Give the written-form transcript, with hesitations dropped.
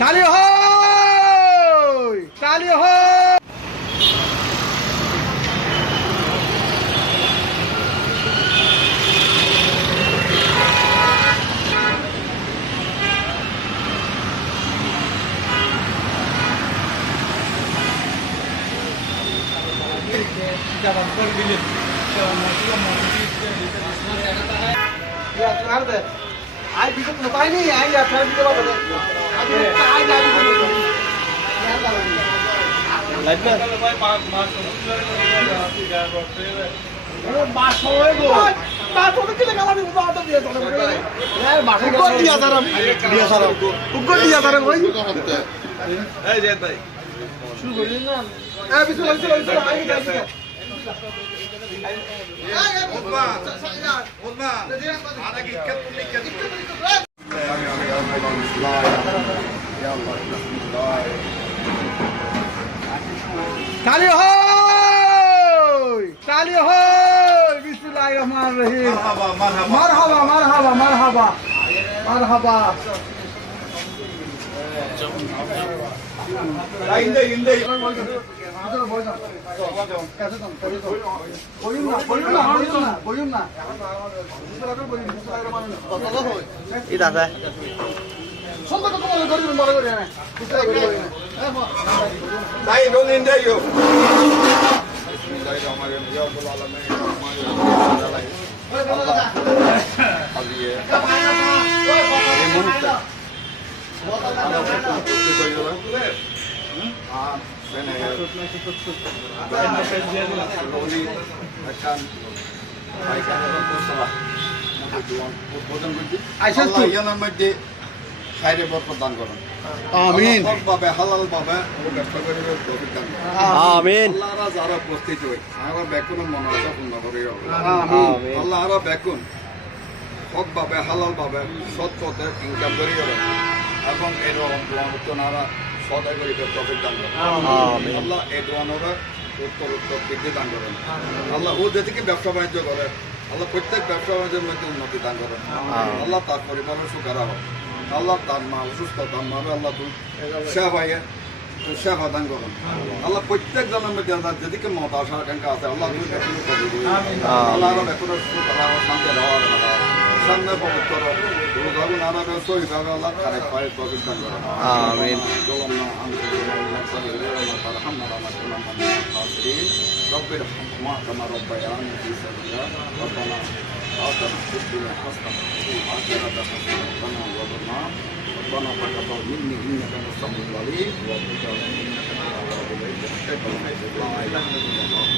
কালি হয় কালি হয় आई भी तो बताई नहीं आई या फिर भी बात है अभी आई ना भी लाइट में भाई मार मास होए गो मास होने के लिए गाला भी बात दिया तो यार मास को दिया सर को दिया सर भाई ए जय भाई शुरू करिए ना ए बिस्मिल्लाह आई काली हो बिस्मिल्लाहिर्रहमानिर्रहीम मरहबा मरहबा मरहबा मरहबा আমিন হালাল পাবে ব্যবসা করিবে আমিন আল্লাহ যারা উপস্থিত হই আমরা বেকুন মন আশা পূর্ণ করি আমিন আল্লাহ আমরা বেকুন হক পাবে হালাল পাবে সৎ পথে ইনকাম করি এবং এরকম দোয়ানোরা সদাই করিবে তৌফিক দান করেন আমিন আল্লাহ এই দোয়ানোরা উত্তর বৃদ্ধি দান করেন আল্লাহ ও যেদিকে ব্যবসা বাণিজ্য করে আল্লাহ প্রত্যেক ব্যবসা বাণিজ্যের মধ্যে উন্নতি দান করেন আল্লাহ তার পরিবারের সুখারা হোক আল্লাহ তার মা অসুস্থ তার মারে আল্লাহ তুই সেবা দান করেন আল্লাহ প্রত্যেক জনের মধ্যে যেদিকে মত আশা আকাঙ্ক্ষা আছে আল্লাহ তুই আল্লাহ শান্তি দেওয়ার সামনে পবিত্র রোজাগুন আরামে সহিভাবে আল্লাহ খারেক পায়ে তৌফিক দান করেন আমিন رب ارحمهما كما ربياني صغيرا ربنا آتنا في الدنيا حسنة وفي الآخرة حسنة وقنا عذاب النار ربنا تقبل مني إنك أنت السميع العليم وتب علينا إنك أنت التواب الرحيم لا إله إلا الله